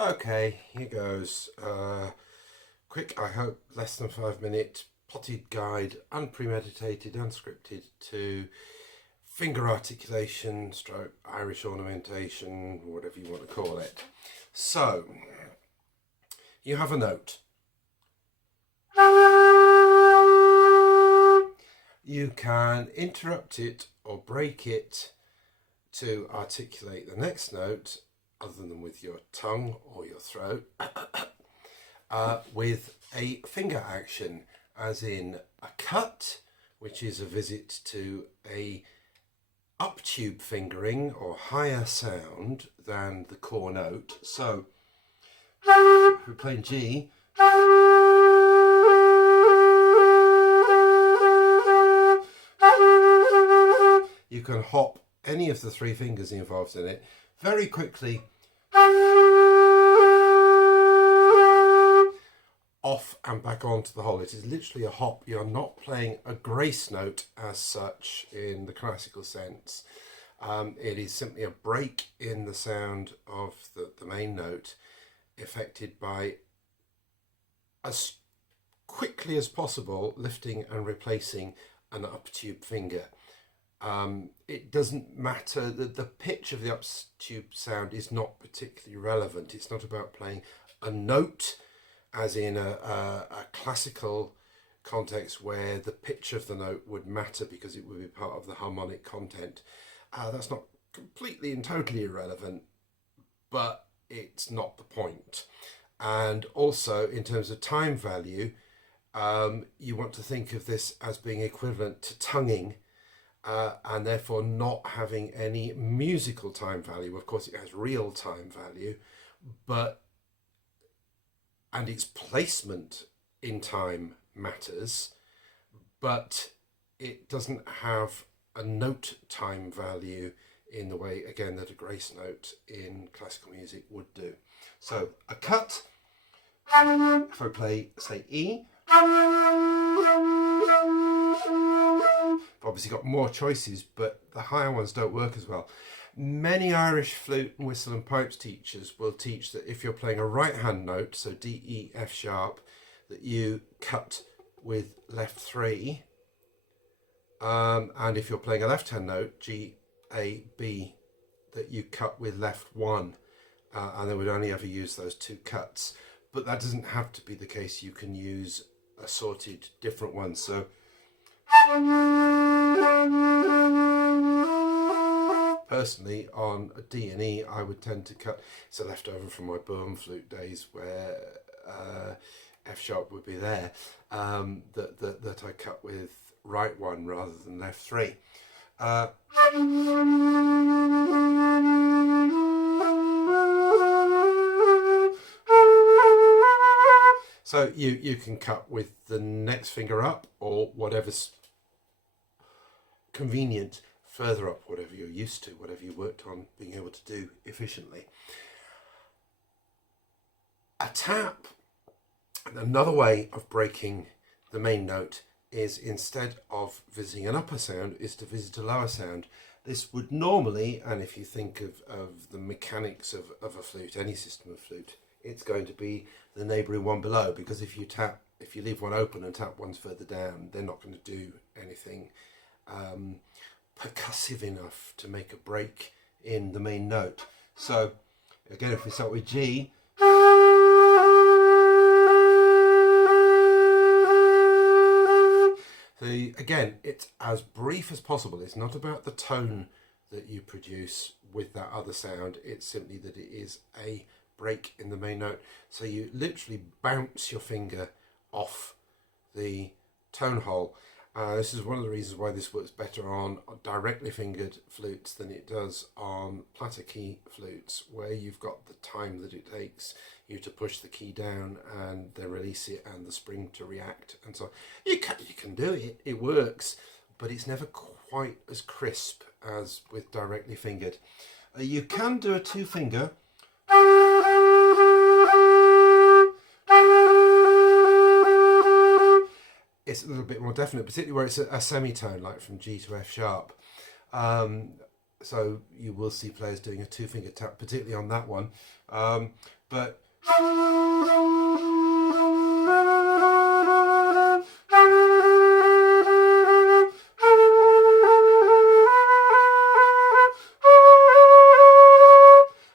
Okay, here goes. Quick, I hope, less than 5 minute potted guide, unpremeditated, unscripted, to finger articulation, stroke Irish ornamentation, whatever you want to call it. So, you have a note. You can interrupt it or break it to articulate the next note, other than with your tongue or your throat, with a finger action, as in a cut, which is a visit to a uptube fingering or higher sound than the core note. So if we're playing G, you can hop any of the three fingers involved in it very quickly off and back onto the whole. It is literally a hop. You're not playing a grace note as such in the classical sense. It is simply a break in the sound of the main note, affected by, as quickly as possible, lifting and replacing an uptube finger. It doesn't matter that the pitch of the uptube sound is not particularly relevant. It's not about playing a note as in a classical context where the pitch of the note would matter because it would be part of the harmonic content. That's not completely and totally irrelevant, but it's not the point. And also, in terms of time value, you want to think of this as being equivalent to tonguing, and therefore not having any musical time value. Of course, it has real time value, and its placement in time matters, but it doesn't have a note time value in the way, again, that a grace note in classical music would do. So a cut, if I play, say, E, I've obviously got more choices, but the higher ones don't work as well. Many Irish flute and whistle and pipes teachers will teach that if you're playing a right hand note, so D, E, F sharp, that you cut with left 3, and if you're playing a left hand note, G, A, B, that you cut with left 1, and they would only ever use those two cuts. But that doesn't have to be the case. You can use assorted different ones. So personally, on a D and E, I would tend to cut. It's a leftover from my Jemtheflute days where F sharp would be there, that I cut with right 1 rather than left 3. So you can cut with the next finger up, or whatever's convenient further up, whatever you're used to, whatever you worked on being able to do efficiently. A tap, another way of breaking the main note, is instead of visiting an upper sound, is to visit a lower sound. This would normally, and if you think of the mechanics of a flute, any system of flute, it's going to be the neighbouring one below, because if you leave one open and tap ones further down, they're not going to do anything percussive enough to make a break in the main note. So again, if we start with G, again, it's as brief as possible. It's not about the tone that you produce with that other sound. It's simply that it is a break in the main note. So you literally bounce your finger off the tone hole. This is one of the reasons why this works better on directly fingered flutes than it does on platter key flutes, where you've got the time that it takes you to push the key down and then release it and the spring to react and so on. You can do it, it works, but it's never quite as crisp as with directly fingered. You can do a 2-finger. It's a little bit more definite, particularly where it's a semitone, like from G to F sharp. So you will see players doing a 2-finger tap, particularly on that one. but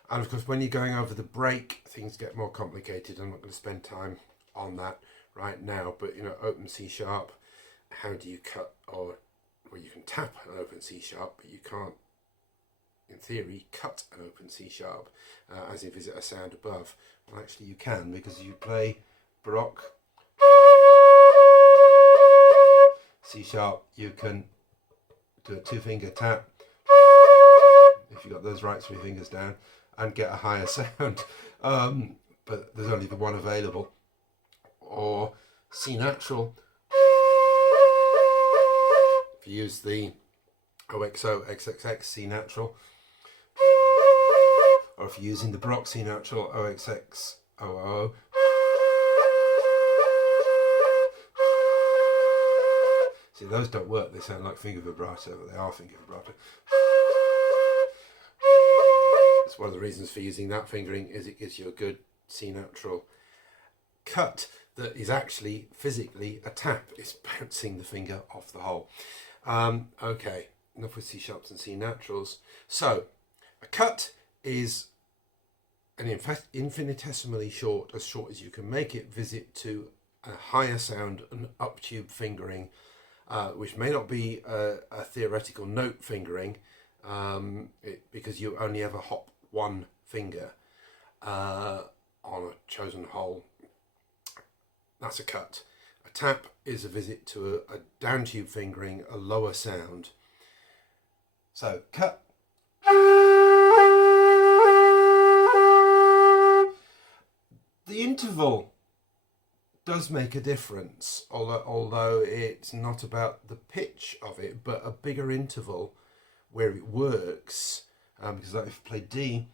and of course when you're going over the break, things get more complicated. I'm not going to spend time on that right now, but you know, open C sharp, how do you cut, or well, you can tap an open C sharp, but you can't, in theory, cut an open C sharp as if it's a sound above. Well, actually you can, because you play Baroque C sharp, you can do a 2-finger tap, if you've got those right 3 fingers down, and get a higher sound, but there's only the one available. Or C natural, if you use the OXO XXX C natural, or if you're using the Baroque C natural OXX OO. See, those don't work, they sound like finger vibrato, but they are finger vibrato. It's one of the reasons for using that fingering, is it gives you a good C natural cut that is actually physically a tap. It's bouncing the finger off the hole. Okay, enough with C sharps and C naturals. So a cut is an infinitesimally short as you can make it, visit to a higher sound, an up-tube fingering, which may not be a theoretical note fingering, because you only ever hop one finger on a chosen hole. That's a cut. A tap is a visit to a down tube fingering, a lower sound. So cut. The interval does make a difference, although it's not about the pitch of it, but a bigger interval where it works, because like if you play D,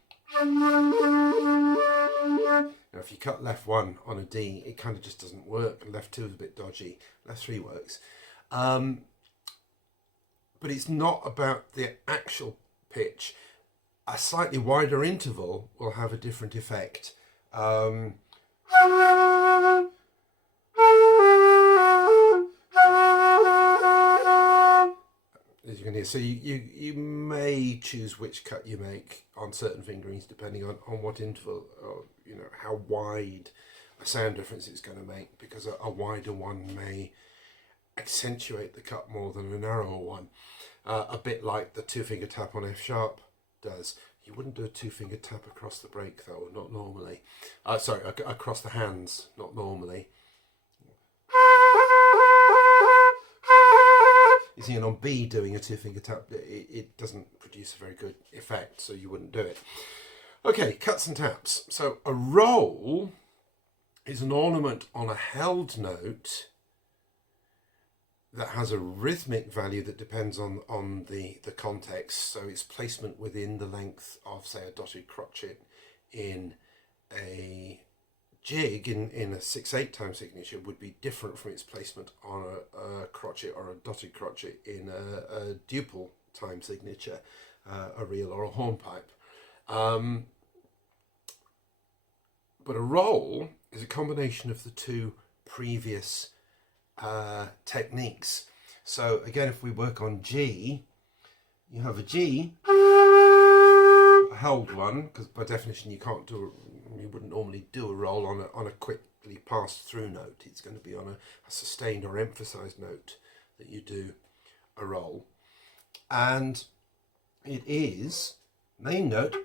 now if you cut left 1 on a D, it kind of just doesn't work. Left 2 is a bit dodgy, left 3 works. But it's not about the actual pitch. A slightly wider interval will have a different effect. As you can hear, so you may choose which cut you make on certain fingerings depending on what interval, or you know, how wide a sound difference it's going to make, because a wider one may accentuate the cut more than a narrower one, a bit like the 2-finger tap on F sharp does. You wouldn't do a 2-finger tap across the break though, not normally. Sorry, across the hands, not normally. You see, and on B doing a 2-finger tap, it doesn't produce a very good effect, so you wouldn't do it. Okay, cuts and taps. So a roll is an ornament on a held note that has a rhythmic value that depends on the context. So its placement within the length of, say, a dotted crotchet in a jig in a 6/8 time signature would be different from its placement on a crotchet or a dotted crotchet in a duple time signature, a reel or a hornpipe. But a roll is a combination of the two previous techniques. So again, if we work on G, you have a G, a held one, because by definition you wouldn't normally do a roll on a quickly passed through note. It's going to be on a sustained or emphasized note that you do a roll, and it is main note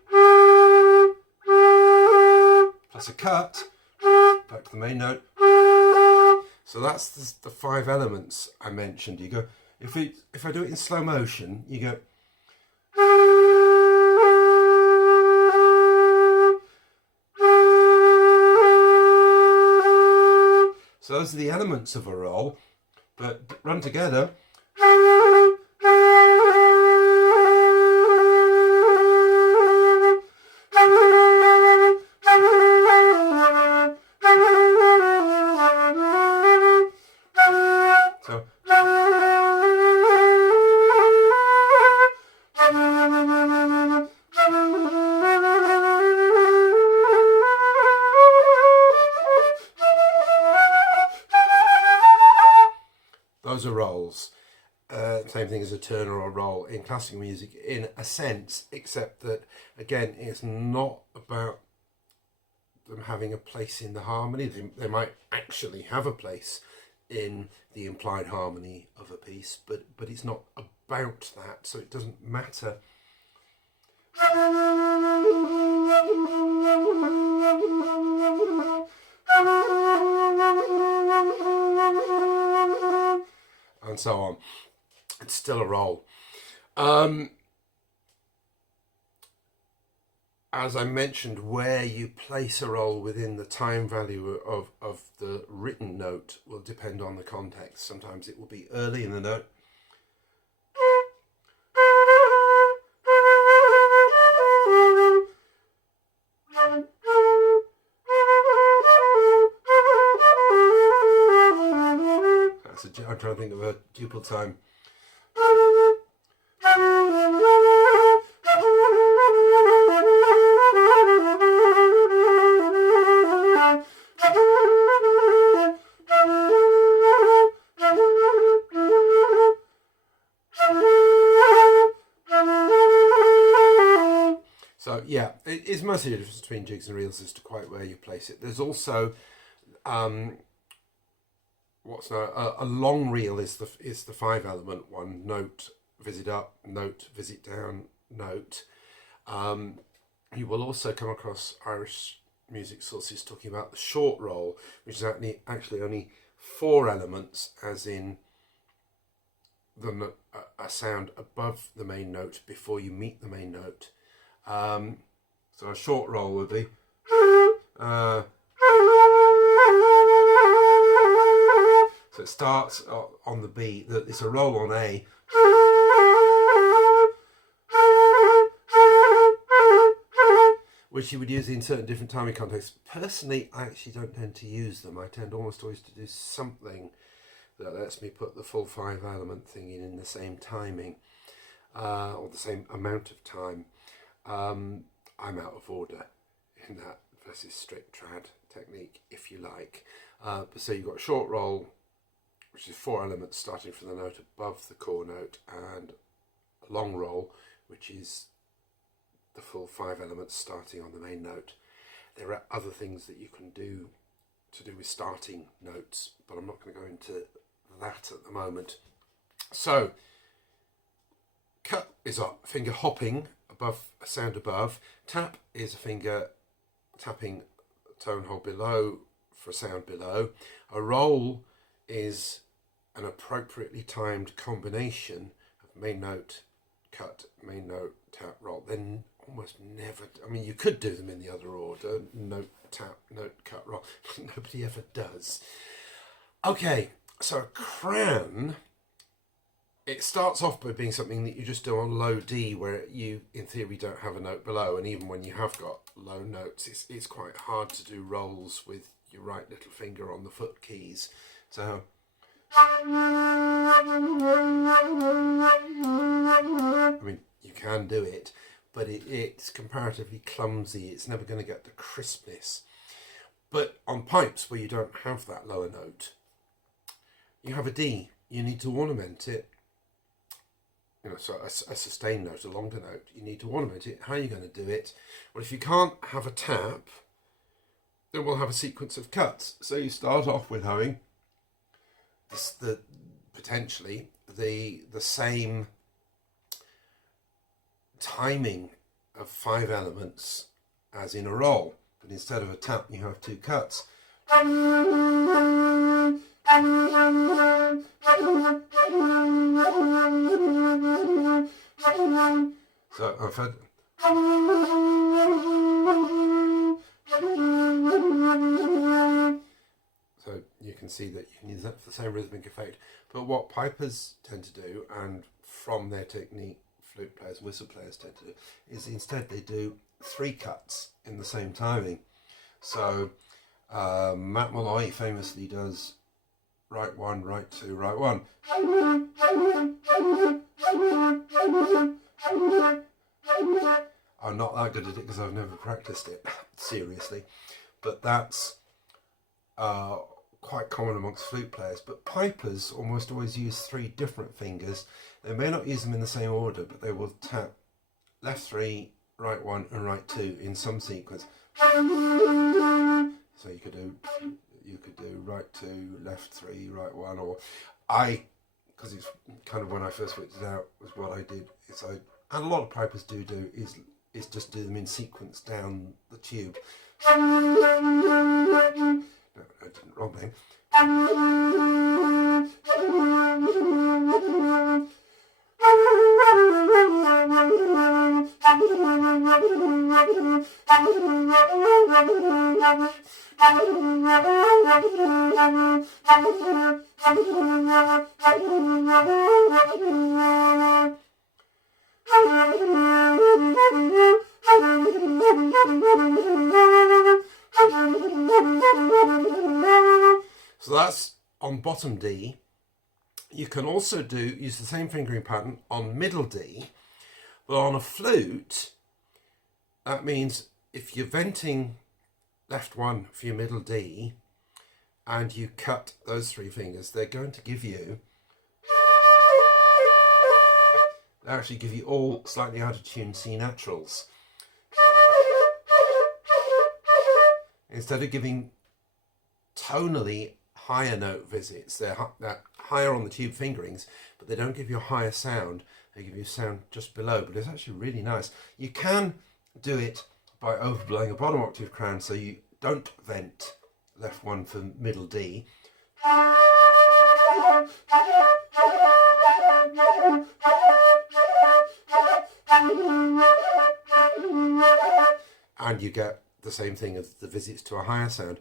plus a cut back to the main note. So that's the 5 elements I mentioned. You go, if I do it in slow motion, you go. So those are the elements of a roll, but run together. So are rolls. Same thing as a turn or a roll in classical music in a sense, except that again it's not about them having a place in the harmony. They might actually have a place in the implied harmony of a piece, but it's not about that, so it doesn't matter. And so on. It's still a roll. As I mentioned, where you place a roll within the time value of the written note will depend on the context. Sometimes it will be early in the note. I'm trying to think of a duple time. So yeah, it's mostly the difference between jigs and reels as to quite where you place it. There's also what's now a long reel is the 5-element one: note, visit up, note, visit down, note. You will also come across Irish music sources talking about the short roll, which is actually only 4 elements, as in a sound above the main note before you meet the main note. So a short roll would be so it starts on the B, it's a roll on A, which you would use in certain different timing contexts. Personally, I actually don't tend to use them. I tend almost always to do something that lets me put the full 5-element thing in the same timing, or the same amount of time. I'm out of order in that versus strict trad technique, if you like. So you've got a short roll, which is 4 elements starting from the note above the core note, and a long roll, which is the full 5 elements starting on the main note. There are other things that you can do to do with starting notes, but I'm not going to go into that at the moment. So cut is a finger hopping above a sound above. Tap is a finger tapping a tone hole below for a sound below. A roll is an appropriately timed combination of main note, cut, main note, tap, roll. Then almost never, I mean, you could do them in the other order: note, tap, note, cut, roll. Nobody ever does. Okay, so a cran, it starts off by being something that you just do on low D, where you, in theory, don't have a note below. And even when you have got low notes, it's quite hard to do rolls with your right little finger on the foot keys. So I mean, you can do it, but it's comparatively clumsy. It's never going to get the crispness. But on pipes where you don't have that lower note, you have a D. You need to ornament it. You know, so a sustained note, a longer note, you need to ornament it. How are you going to do it? Well, if you can't have a tap, then we'll have a sequence of cuts. So you start off with having potentially the same timing of 5 elements as in a roll, but instead of a tap you have 2 cuts. So I've had so you can see that you can use that for the same rhythmic effect. But what pipers tend to do, and from their technique flute players, whistle players tend to do, is instead they do 3 cuts in the same timing. So Matt Molloy famously does right 1, right 2, right 1. I'm not that good at it because I've never practiced it seriously, but that's quite common amongst flute players, but pipers almost always use 3 different fingers. They may not use them in the same order, but they will tap left 3, right 1 and right 2 in some sequence. So you could do right 2, left 3, right 1, or because it's kind of when I first worked it out was what I did. And a lot of pipers do is just do them in sequence down the tube. No, I didn't, wrong thing. So that's on bottom D. You can also use the same fingering pattern on middle D, but on a flute, that means if you're venting left 1 for your middle D and you cut those 3 fingers, they're going to give you, they actually give you all slightly out of tune C naturals. Instead of giving tonally higher note visits, they're higher on the tube fingerings, but they don't give you a higher sound. They give you a sound just below, but it's actually really nice. You can do it by overblowing a bottom octave crown, so you don't vent left 1 for middle D. And you get the same thing as the visits to a higher sound.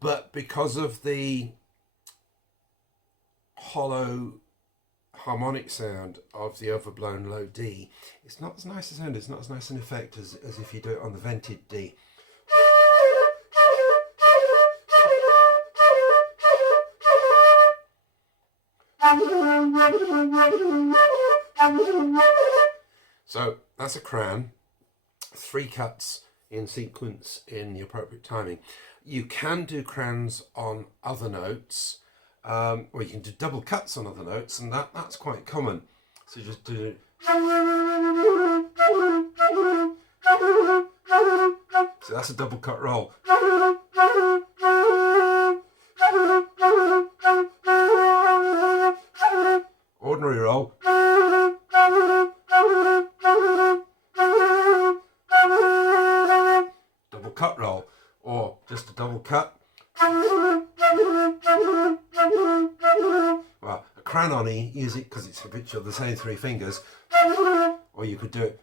But because of the hollow harmonic sound of the overblown low D, it's not as nice a sound, it's not as nice an effect as if you do it on the vented D. So that's a cran, 3 cuts in sequence in the appropriate timing. You can do crans on other notes, or you can do double cuts on other notes, and that's quite common. So you just do. So that's a double cut roll. Ordinary roll. Double cut roll, or just a double cut. Well, a cran on E, use it because it's habitual, the same 3 fingers, or you could do it.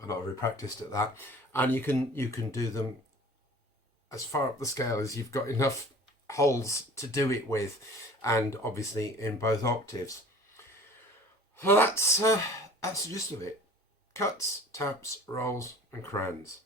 I'm not very practiced at that, and you can do them as far up the scale as you've got enough holes to do it with, and obviously in both octaves. So that's the gist of it. Cuts, taps, rolls and crans.